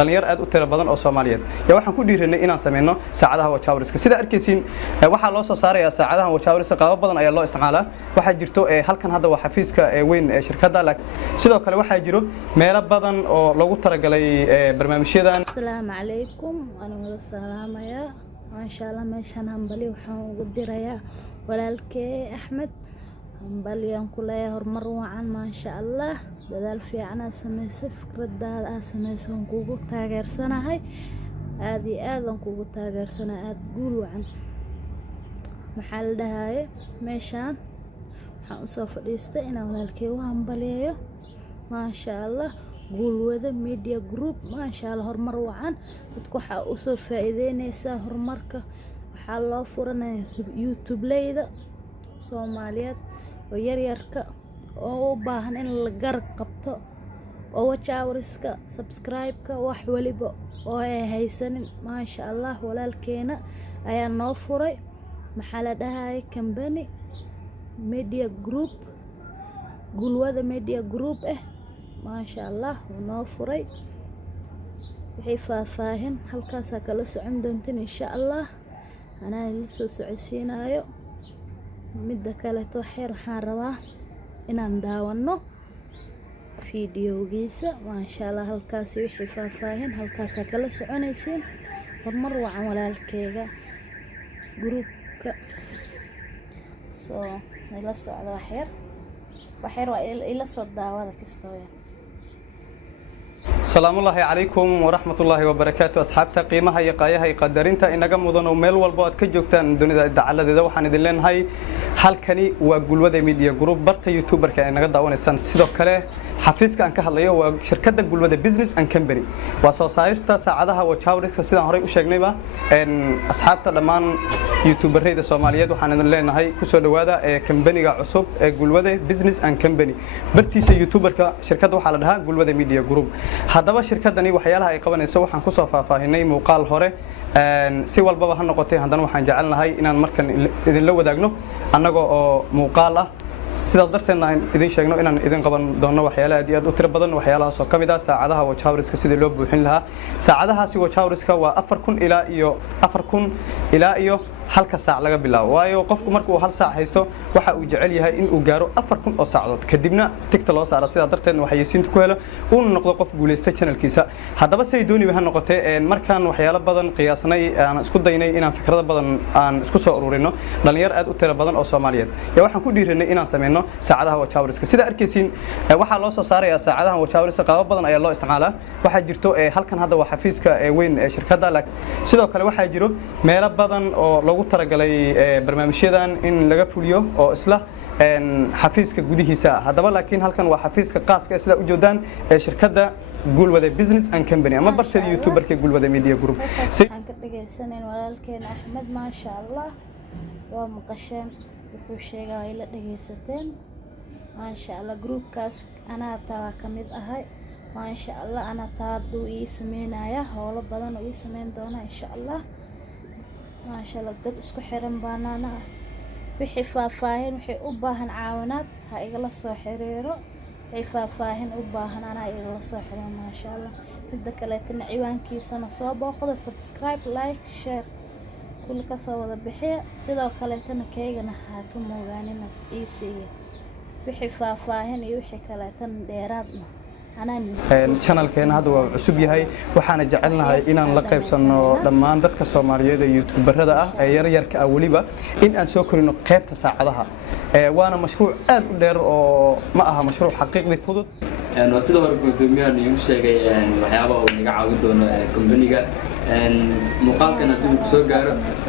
dhalinyar aad u tiro badan oo Soomaaliyeed ya waxaan ku dhiiranay inaan sameeyno saacadaha watch-hourska sida arkaysiin waxa loo soo saarayaa saacadaha watch-hourska qaab badan ayaa loo isticmaalaa waxa jirto halkan hadda waa xafiiska weyn ee shirkadda sidoo kale waxa jiro meelo badan oo lagu talagalay barnaamijyadan Assalaamu calaykum ana salaamaya ma sha Allah meeshan hambali waxaan ugu dirayaa walaalkay Axmed hambaliyan ku leeyahay horumar wacan ma sha Allah dadaal fiican aad sameysay fikradaada aad sameysay kuugu taageersanahay aad iyo aad aan kuugu taageersanahay aad guul wacan maxaa la dhahay meeshan waxaan soo fadhiistay inaan walaalkay u hambaliyo ma sha Allah Gulwada Media Group ma sha Allah horumar wacan dadku waxa uu soo faa'iideynaysaa horumarka waxa loo furanay YouTube-leyda Soomaaliyeed oo yaryarka oo u baahan in la garab qabto oo watch-hourska subscribe-ka wax waliba oo ay haysanin ma sha Allah walaalkeena ayaa noo furay maxaa la dhahay company Media Group Gulwada Media Group ما شاء الله ونوفري وحي فافاهن هالكاسا كلا سعون دونتين إن شاء الله أنا لسو سعسينايو مدة كلا توحير حان رواه إنا نداوانو فيديو جيسا ما شاء الله هالكاسي وحي فافاهن هالكاسا كلا سعون يسين ومروا عمولا الكيغا جروبك إلا سعود وحير وإلا صد دعوة كستوية السلام الله عليكم ورحمة الله وبركاته أصحابتا قيمها يقايها يقدرينتا إنغا مدنو ميل والبواد كجوكتان دونيدا دعالة دا waxaan idin leenahay halkani waa Gulwada Media Group barta YouTuberka inaga daawanaysan sidoo kale xafiiska aan ka hadlayo waa shirkadda Gulwada Business and Company waa soo saarista saacadaha watch-hourska sidaan horey u sheegnayba asxaabta dhamaan YouTuberrada Soomaaliyeed waxaan idin leenahay ku soo dhawaada company-ga cusub ee Gulwada Business and Company bartiisa YouTuberka shirkadda waxa la dhahaa Gulwada Media Group haddaba shirkaddani waxyaalaha ay qabanayso waxaan ku soo faahfaahinay muuqaal hore si walbaba ha noqotay haddana waxaan jecelnahay inaan markan idin la wadaagno annaga oo muuqaal ah sidaas darteedna aan idin sheegno inaan idin qaban doono waxyaalo aad iyo aad u tiro badan waxyaalahaas oo kamid ah saacadaha watch-hourska sidii loo buuxin lahaa saacadahaasi watch-hourska waa 4000 ilaa iyo halka saac laga bilaabo waayo qofku markuu hal saac haysto waxa uu jecel yahay in uu gaaro 4000 oo saacadood kadibna tigta loo saaro sida darteedna waxa yeesinta ku helo uu noqdo qof guuleystay channelkiisa haddaba say dooniba ha noqotee markaan waxyaalo badan qiyaasnay aan isku daynay inaan fikrado badan aan isku soo ururino dhalinyar aad u tiro badan oo Soomaaliyeed ya waxaan ku dhiiranay inaan sameeyno saacadaha watch-hourska sida arkaysiin waxa loo soo saarayaa saacadaha watch-hourska qaab badan ayaa loo isticmaalaa waxa jirto halkan hadda waa xafiiska weyn ee shirkadda sidoo kale waxa jiro meelo badan oo lagu talagalay barnaamijyadan in laga fuliyo oo isla xafiiska gudihiisa haddaba laakiin halkan waa xafiiska qaaska sida u joodaan ee shirkadda Gulwada Business and Company ama barshada YouTuberka Gulwada Media Group waxaan ka dhageysanay walaalkeen Axmed ma sha Allah waa maqasheen wuxuu sheegay ila dhageysateen ma sha Allah groupkaas ana taa kamid ahay ma sha Allah ana taadu ii sameynaya hawlo badan oo ii sameyn doona insha Allah ما شاء الله dad isku xiran baanaana wixii faahfaahin wixii u baahan caawinaad ha igala soo xiriiro wixii faahfaahin u baahan ana igala soo xiriiro ma sha Allah midda kale tan ciwaankiisana soo booqda subscribe like share kulka soo wada bixiya sidoo kale tan keegana ha ka moogaanina isiiya wixii faahfaahin iyo wixii kale tan dheeraadna channelkeena hadda waa cusub yahay waxaana jecelnahay inaan la qaybsano dhammaan dadka Soomaaliyeed ee YouTuberrada ah ee yaryarka ah waliba in aan soo korino qaybta saacadaha waana mashruuc aad u dheer oo ma aha mashruuc xaqiiqdi fudud waa sidoo hore gudoomiyaha niyu sheegay waxyaabo uu naga caawin doono company-ga muuqaalkan haddii uu soo gaaro